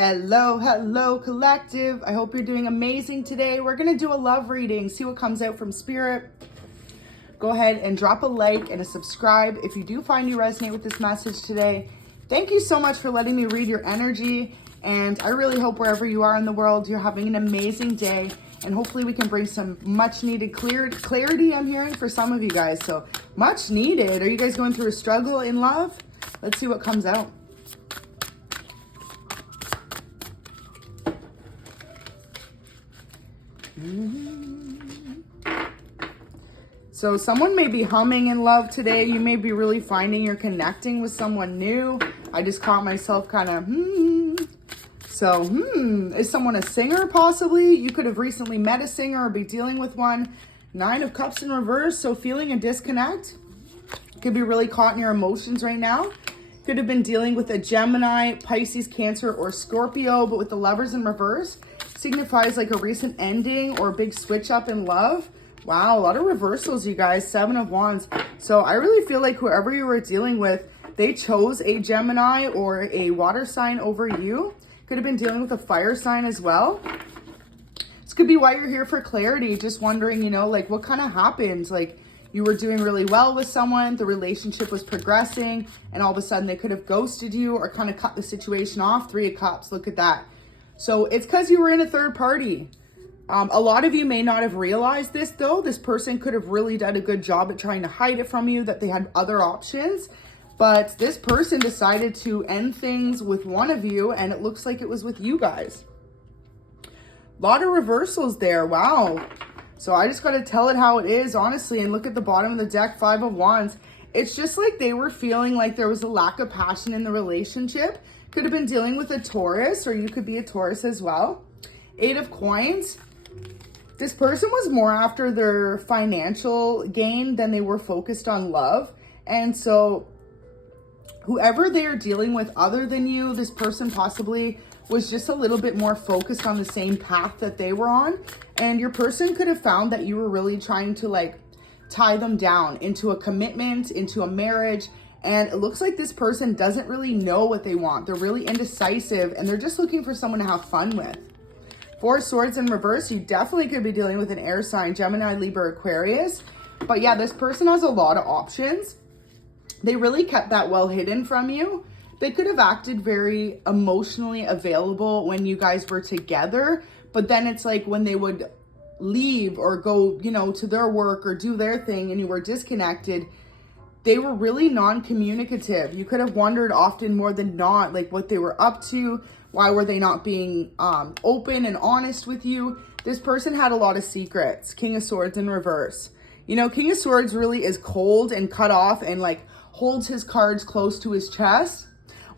Hello collective. I hope you're doing amazing today. We're going to do a love reading, see what comes out from spirit. Go ahead and drop a like and a subscribe if you do find you resonate with this message today. Thank you so much for letting me read your energy, and I really hope wherever you are in the world, you're having an amazing day, and hopefully we can bring some much needed clarity, I'm hearing, for some of you guys. So much needed. Are you guys going through a struggle in love? Let's see what comes out. So someone may be humming in love today. You may be really finding you're connecting with someone new. I just caught myself kind of So is someone a singer possibly? You could have recently met a singer or be dealing with one. 9 of Cups in reverse, so feeling a disconnect. Could be really caught in your emotions right now. Could have been dealing with a Gemini, Pisces, Cancer, or Scorpio, but with the Lovers in reverse, signifies like a recent ending or a big switch up in love. Wow, a lot of reversals, you guys. 7 of Wands. So I really feel like whoever you were dealing with, they chose a Gemini or a water sign over you. Could have been dealing with a fire sign as well. This could be why you're here for clarity. Just wondering, like what kind of happened? Like you were doing really well with someone, the relationship was progressing, and all of a sudden they could have ghosted you or kind of cut the situation off. 3 of Cups, look at that. So it's because you were in a third party. A lot of you may not have realized this though. This person could have really done a good job at trying to hide it from you, that they had other options. But this person decided to end things with one of you, and it looks like it was with you guys. A lot of reversals there, wow. So I just got to tell it how it is, honestly, and look at the bottom of the deck, 5 of Wands. It's just like they were feeling like there was a lack of passion in the relationship. Could have been dealing with a Taurus, or you could be a Taurus as well. 8 of Coins. This person was more after their financial gain than they were focused on love. And so whoever they are dealing with other than you, this person possibly was just a little bit more focused on the same path that they were on. And your person could have found that you were really trying to like tie them down into a commitment, into a marriage. And it looks like this person doesn't really know what they want. They're really indecisive, and they're just looking for someone to have fun with. 4 of Swords in reverse. You definitely could be dealing with an air sign, Gemini, Libra, Aquarius. But yeah, this person has a lot of options. They really kept that well hidden from you. They could have acted very emotionally available when you guys were together. But then it's like when they would leave or go, to their work or do their thing and you were disconnected, they were really non-communicative. You could have wondered often more than not, like what they were up to. Why were they not being open and honest with you? This person had a lot of secrets. King of Swords in reverse. King of Swords really is cold and cut off and like holds his cards close to his chest.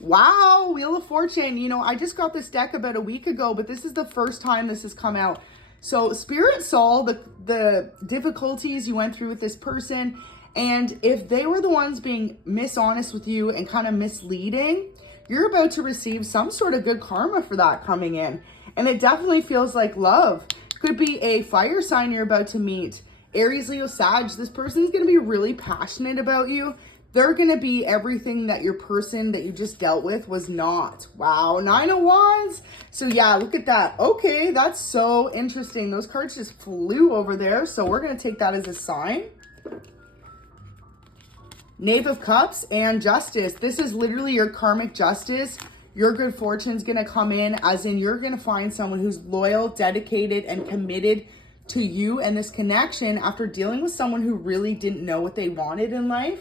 Wow, Wheel of Fortune. I just got this deck about a week ago, but this is the first time this has come out. So Spirit saw the difficulties you went through with this person. And if they were the ones being dishonest with you and kind of misleading, you're about to receive some sort of good karma for that coming in. And it definitely feels like love. Could be a fire sign you're about to meet. Aries, Leo, Sag. This person's going to be really passionate about you. They're going to be everything that your person that you just dealt with was not. Wow, 9 of Wands. So yeah, look at that. Okay, that's so interesting. Those cards just flew over there. So we're going to take that as a sign. Knave of Cups and Justice. This is literally your karmic justice. Your good fortune's going to come in, as in you're going to find someone who's loyal, dedicated, and committed to you and this connection after dealing with someone who really didn't know what they wanted in life.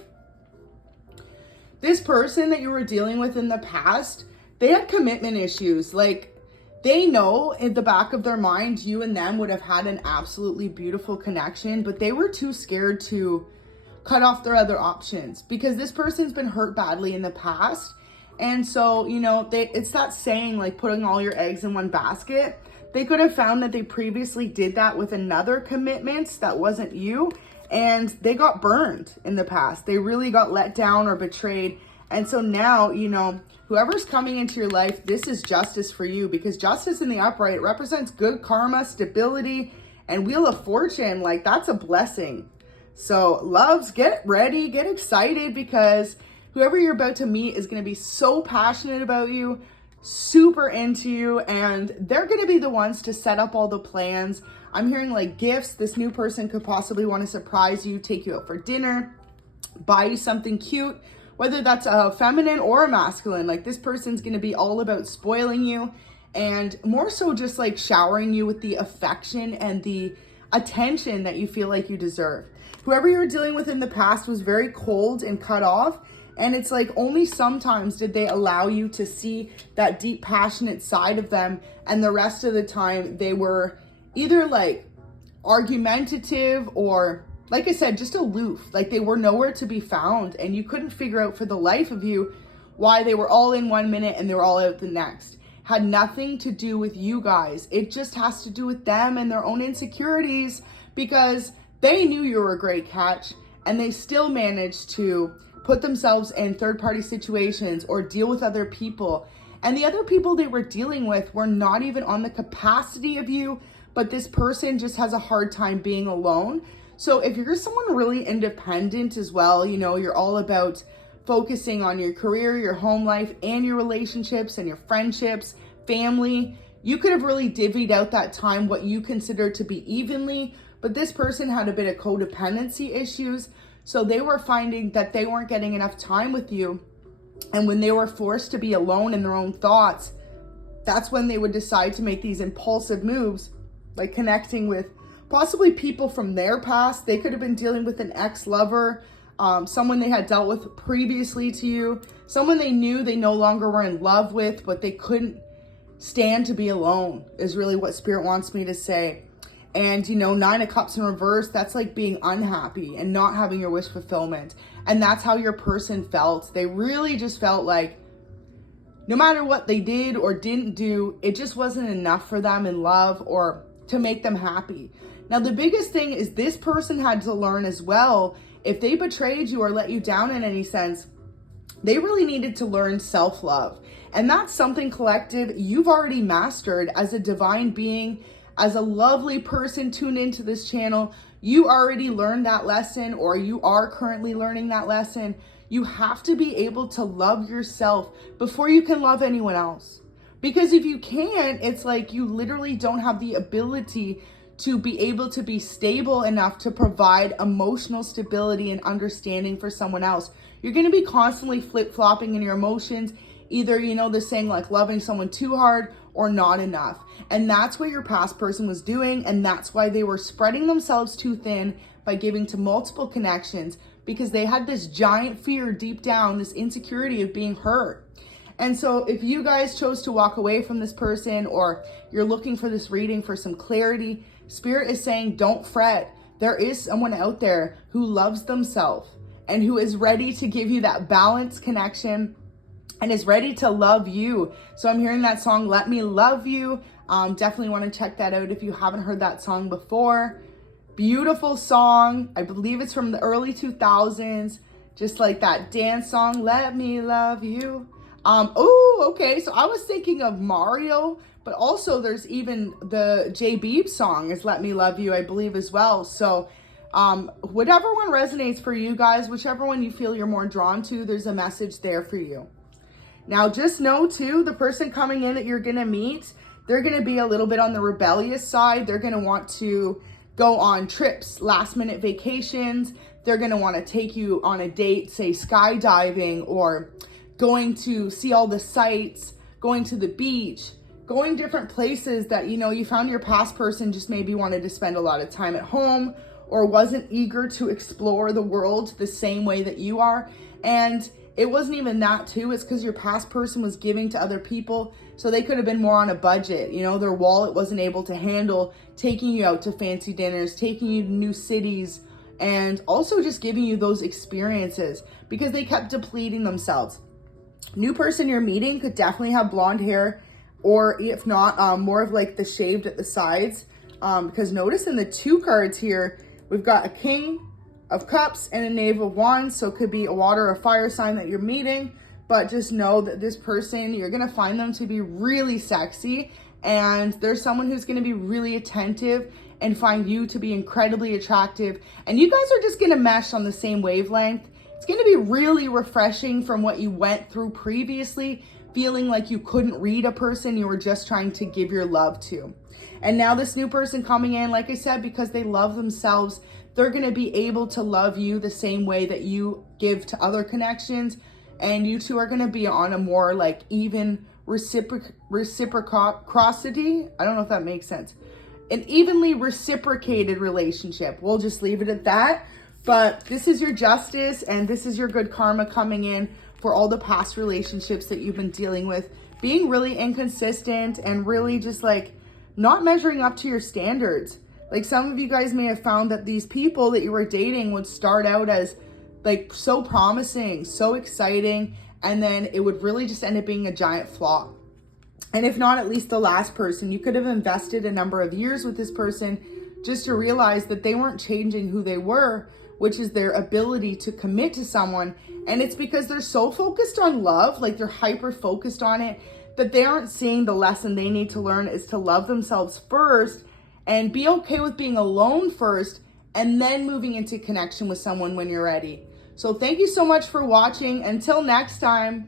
This person that you were dealing with in the past, they had commitment issues. Like they know in the back of their mind, you and them would have had an absolutely beautiful connection, but they were too scared to cut off their other options because this person's been hurt badly in the past. And so, it's that saying, like putting all your eggs in one basket. They could have found that they previously did that with another commitment that wasn't you, and they got burned in the past. They really got let down or betrayed. And so now, whoever's coming into your life, this is justice for you, because justice in the upright represents good karma, stability, and Wheel of Fortune. Like that's a blessing. So loves, get ready, get excited, because whoever you're about to meet is going to be so passionate about you, super into you, and they're going to be the ones to set up all the plans. I'm hearing like gifts. This new person could possibly want to surprise you, take you out for dinner, buy you something cute, whether that's a feminine or a masculine. Like this person's going to be all about spoiling you, and more so just like showering you with the affection and the attention that you feel like you deserve. Whoever you were dealing with in the past was very cold and cut off. And it's like only sometimes did they allow you to see that deep, passionate side of them. And the rest of the time they were either like argumentative or, like I said, just aloof. Like they were nowhere to be found. And you couldn't figure out for the life of you why they were all in 1 minute and they were all out the next. Had nothing to do with you guys. It just has to do with them and their own insecurities, because they knew you were a great catch and they still managed to put themselves in third-party situations or deal with other people. And the other people they were dealing with were not even on the capacity of you, but this person just has a hard time being alone. So if you're someone really independent as well, you know, you're all about focusing on your career, your home life, and your relationships and your friendships, family, you could have really divvied out that time what you consider to be evenly, but this person had a bit of codependency issues. So they were finding that they weren't getting enough time with you. And when they were forced to be alone in their own thoughts, that's when they would decide to make these impulsive moves, like connecting with possibly people from their past. They could have been dealing with an ex-lover, someone they had dealt with previously to you, someone they knew they no longer were in love with, but they couldn't stand to be alone, is really what Spirit wants me to say. And, you know, 9 of Cups in reverse, that's like being unhappy and not having your wish fulfillment. And that's how your person felt. They really just felt like no matter what they did or didn't do, it just wasn't enough for them in love or to make them happy. Now, the biggest thing is this person had to learn as well, if they betrayed you or let you down in any sense, they really needed to learn self-love. And that's something, collective, you've already mastered as a divine being. As a lovely person tuned into this channel, you already learned that lesson, or you are currently learning that lesson. You have to be able to love yourself before you can love anyone else. Because if you can't, it's like you literally don't have the ability to be able to be stable enough to provide emotional stability and understanding for someone else. You're going to be constantly flip-flopping in your emotions, either, you know, the saying like loving someone too hard or not enough. And that's what your past person was doing. And that's why they were spreading themselves too thin by giving to multiple connections, because they had this giant fear deep down, this insecurity of being hurt. And so if you guys chose to walk away from this person, or you're looking for this reading for some clarity, Spirit is saying, don't fret. There is someone out there who loves themselves and who is ready to give you that balanced connection and is ready to love you. So I'm hearing that song, Let Me Love You. Definitely want to check that out if you haven't heard that song before. Beautiful song. I believe it's from the early 2000s. Just like that dance song, Let Me Love You. Oh, okay. So I was thinking of Mario, but also there's even the BIEBER song is Let Me Love You, I believe, as well. So whatever one resonates for you guys, whichever one you feel you're more drawn to, there's a message there for you. Now, just know, too, the person coming in that you're going to meet, they're going to be a little bit on the rebellious side. They're going to want to go on trips, last-minute vacations. They're going to want to take you on a date, say skydiving, or going to see all the sights, going to the beach, going different places that, you know, you found your past person just maybe wanted to spend a lot of time at home or wasn't eager to explore the world the same way that you are. And it wasn't even that too. It's because your past person was giving to other people. So they could have been more on a budget. You know, their wallet wasn't able to handle taking you out to fancy dinners, taking you to new cities, and also just giving you those experiences because they kept depleting themselves. New person you're meeting could definitely have blonde hair, or if not, more of like the shaved at the sides. Because notice in the 2 cards here, we've got a King of Cups and a Knave of Wands. So it could be a water or fire sign that you're meeting, but just know that this person, you're going to find them to be really sexy, and there's someone who's going to be really attentive and find you to be incredibly attractive. And you guys are just going to mesh on the same wavelength. It's going to be really refreshing from what you went through previously, feeling like you couldn't read a person you were just trying to give your love to. And now this new person coming in, like I said, because they love themselves, they're going to be able to love you the same way that you give to other connections. And you two are going to be on a more like even reciprocity. I don't know if that makes sense. An evenly reciprocated relationship. We'll just leave it at that. But this is your justice and this is your good karma coming in for all the past relationships that you've been dealing with. Being really inconsistent and really just like not measuring up to your standards. Like some of you guys may have found that these people that you were dating would start out as like so promising, so exciting, and then it would really just end up being a giant flop. And if not, at least the last person, you could have invested a number of years with this person just to realize that they weren't changing who they were, which is their ability to commit to someone. And it's because they're so focused on love, like they're hyper focused on it, that they aren't seeing the lesson they need to learn is to love themselves first and be okay with being alone first and then moving into connection with someone when you're ready. So thank you so much for watching. Until next time.